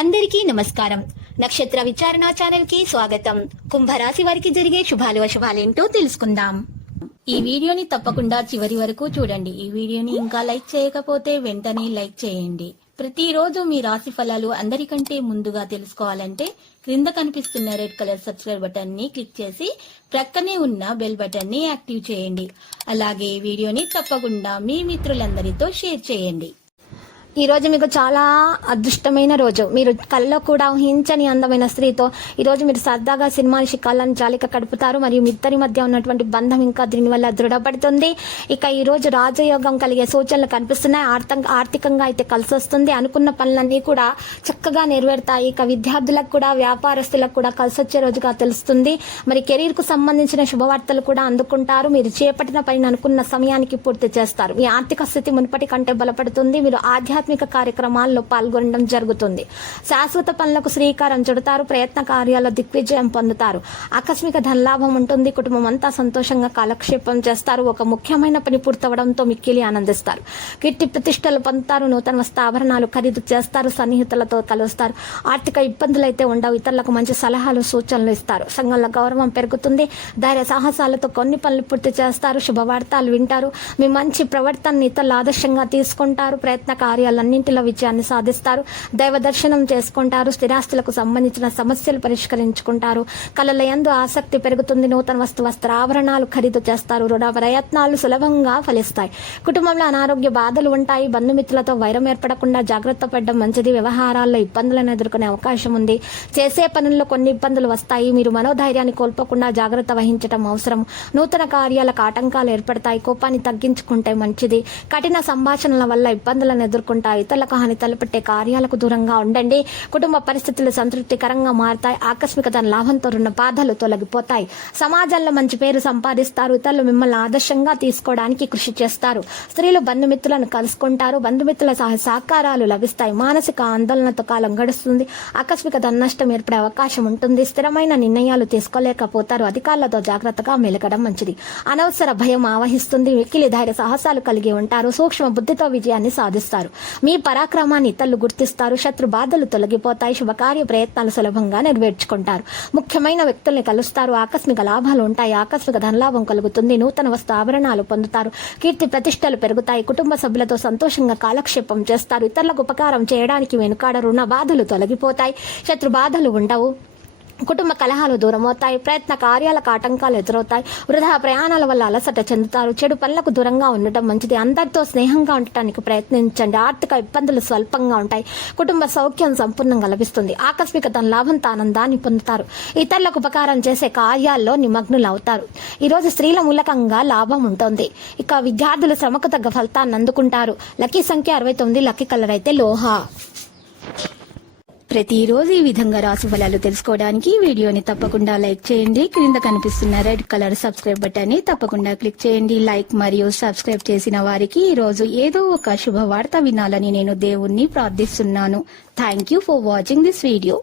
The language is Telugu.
అందరికీ నమస్కారం. నక్షత్ర విచారణ ఛానల్ కి స్వాగతం. కుంభరాశి వారికి జరిగే శుభాలు అశుభాలేంటో తెలుసుకుందాం. ఈ వీడియోని తప్పకుండా చివరి వరకు చూడండి. ఈ వీడియోని ఇంకా లైక్ చేయకపోతే వెంటనే లైక్ చేయండి. ప్రతిరోజు మీ రాశి ఫలాలు అందరికంటే ముందుగా తెలుసుకోవాలంటే క్రింద కనిపిస్తున్న రెడ్ కలర్ సబ్స్క్రైబ్ బటన్ ని క్లిక్ చేసి ప్రక్కనే ఉన్న బెల్ బటన్ ని యాక్టివ్ చేయండి. అలాగే ఈ వీడియోని తప్పకుండా మీ మిత్రులందరితో షేర్ చేయండి. ఈ రోజు మీకు చాలా అదృష్టమైన రోజు. మీరు కళ్ళలో కూడా ఊహించని అందమైన స్త్రీతో ఈరోజు మీరు సరదాగా సినిమాని శిఖాలను జాలిక కడుపుతారు. మరియు మీ ఇద్దరి మధ్య ఉన్నటువంటి బంధం ఇంకా దీనివల్ల దృఢపడుతుంది. ఇక ఈ రోజు రాజయోగం కలిగే సూచనలు కనిపిస్తున్నాయి. ఆర్థికంగా అయితే కలిసి వస్తుంది. అనుకున్న పనులన్నీ కూడా చక్కగా నెరవేరుతాయి. ఇక విద్యార్థులకు కూడా వ్యాపారస్తులకు కూడా కలిసి వచ్చే రోజుగా తెలుస్తుంది. మరి కెరీర్ కు సంబంధించిన శుభవార్తలు కూడా అందుకుంటారు. మీరు చేపట్టిన పనిని అనుకున్న సమయానికి పూర్తి చేస్తారు. మీ ఆర్థిక స్థితి మునుపటి కంటే బలపడుతుంది. మీరు ఆధ్యాత్మిక కార్యక్రమాల్లో పాల్గొనడం జరుగుతుంది. శాశ్వత పనులకు శ్రీకారం చుడతారు. ప్రయత్న కార్యాల్లో దిగ్విజయం పొందుతారు. ఆకస్మిక ధనలాభం ఉంటుంది. కుటుంబం అంతా సంతోషంగా కాలక్షేపం చేస్తారు. ఒక ముఖ్యమైన పని పూర్తవడంతో మిక్కిలి ఆనందిస్తారు. కీర్తి ప్రతిష్టలు పొందుతారు. నూతన వస్త్రాభరణాలు ఖరీదు చేస్తారు. సన్నిహితులతో కలుస్తారు. ఆర్థిక ఇబ్బందులు అయితే ఉండవు. ఇతరులకు మంచి సలహాలు సూచనలు ఇస్తారు. సంఘంలో గౌరవం పెరుగుతుంది. ధైర్య సాహసాలతో కొన్ని పనులు పూర్తి చేస్తారు. శుభవార్తలు వింటారు. మీ మంచి ప్రవర్తనని ఇతరులు ఆదర్శంగా తీసుకుంటారు. ప్రయత్న కార్యాలన్నింటిలో విజయాన్ని సాధిస్తారు. దైవ దర్శనం చేసుకుంటారు. స్థిరాస్తులకు సంబంధించిన సమస్యలు పరిష్కరించుకుంటారు. కళల యందు ఆసక్తి పెరుగుతుంది. నూతన వస్త్రాభరణాలు ఖరీదు చేస్తారు. రుణ ప్రయత్నాలు సులభంగా ఫలిస్తాయి. కుటుంబంలో అనారోగ్య బాధలు ఉంటాయి. బంధుమిత్రులతో వైరం ఏర్పడకుండా జాగ్రత్త పడడం మంచిది. వ్యవహారాల్లో ఇబ్బందులను ఎదుర్కొనే అవకాశం ఉంది. చేసే పనుల్లో కొన్ని ఇబ్బందులు వస్తాయి. మీరు మనోధైర్యాన్ని కోల్పోకుండా జాగ్రత్త వహించడం అవసరం. నూతన కార్యాలకు ఆటంకాలు ఏర్పడతాయి. కోపాన్ని తగ్గించుకుంటే మంచిది. కఠిన సంభాషణల వల్ల ఇబ్బందులను ఎదుర్కొంటాయి. ఇతరులకు హాని తలపెట్టే కార్యాలకు దూరంగా ఉండండి. కుటుంబ పరిస్థితులు సంతృప్తికరంగా మారుతాయి. ఆకస్మిక ధన లాభంతో రుణ బాధలు తొలగిపోతాయి. సమాజంలో మంచి పేరు సంపాదిస్తారు. ఇతరులు మిమ్మల్ని ఆదర్శంగా తీసుకోవడానికి కృషి చేస్తారు. స్త్రీలు బంధుమిత్రులను కలుసుకుంటారు. బంధుమిత్రుల సహకారాలు లభిస్తాయి. మానసిక ఆందోళనతో కాలం గడుస్తుంది. ఆకస్మిక ధన నష్టం ఏర్పడే అవకాశం ఉంటుంది. స్థిరమైన నిర్ణయాలు తీసుకోలేకపోతారు. అధికారులతో జాగ్రత్తగా మెలగడం మంచిది. అనవసర భయం ఆవహిస్తుంది. మిక్కిలి ధైర్య సాహసాలు కలిగి ఉంటారు. సూక్ష్మ బుద్ధితో విజయాన్ని సాధిస్తారు. మీ పరాక్రమాన్ని ఇతరులు గుర్తిస్తారు. శత్రు బాధలు తొలగిపోతాయి. శుభకార్య ప్రయత్నాలు సులభంగా నెరవేర్చుకుంటారు. ముఖ్యమైన వ్యక్తుల్ని కలుస్తారు. ఆకస్మిక లాభాలు ఉంటాయి. ఆకస్మిక ధనలాభం కలుగుతుంది. నూతన వస్తు ఆభరణాలు పొందుతారు. కీర్తి ప్రతిష్టలు పెరుగుతాయి. కుటుంబ సభ్యులతో సంతోషంగా కాలక్షేపం చేస్తారు. ఇతరులకు ఉపకారం చేయడానికి వెనుకాడరు. రుణ బాధలు తొలగిపోతాయి. శత్రు బాధలు ఉండవు. కుటుంబ కలహాలు దూరమవుతాయి. ప్రయత్న కార్యాలకు ఆటంకాలు ఎదురవుతాయి. వృధా ప్రయాణాల వల్ల అలసట చెందుతారు. చెడు పనులకు దూరంగా ఉండటం మంచిది. అందరితో స్నేహంగా ఉండటానికి ప్రయత్నించండి. ఆర్థిక ఇబ్బందులు స్వల్పంగా ఉంటాయి. కుటుంబ సౌఖ్యం సంపూర్ణంగా లభిస్తుంది. ఆకస్మిక ధన లాభంతో ఆనందాన్ని పొందుతారు. ఇతరులకు ఉపకారం చేసే కార్యాల్లో నిమగ్నులు అవుతారు. ఈరోజు స్త్రీల మూలకంగా లాభం ఉంటుంది. ఇక విద్యార్థులు శ్రమకు తగ్గ ఫలితాన్ని అందుకుంటారు. లక్కీ సంఖ్య 69. లక్కీ కలర్ అయితే లోహా. ప్రతిరోజు ఈ విధంగా రాశి ఫలాలు తెలుసుకోవడానికి వీడియోని తప్పకుండా లైక్ చేయండి. క్రింద కనిపిస్తున్న రెడ్ కలర్ సబ్స్క్రైబ్ బటన్ ని తప్పకుండా క్లిక్ చేయండి. లైక్ మరియు సబ్స్క్రైబ్ చేసిన వారికి ఈ రోజు ఏదో ఒక శుభవార్త వినాలని నేను దేవుణ్ణి ప్రార్థిస్తున్నాను. Thank you for watching this video.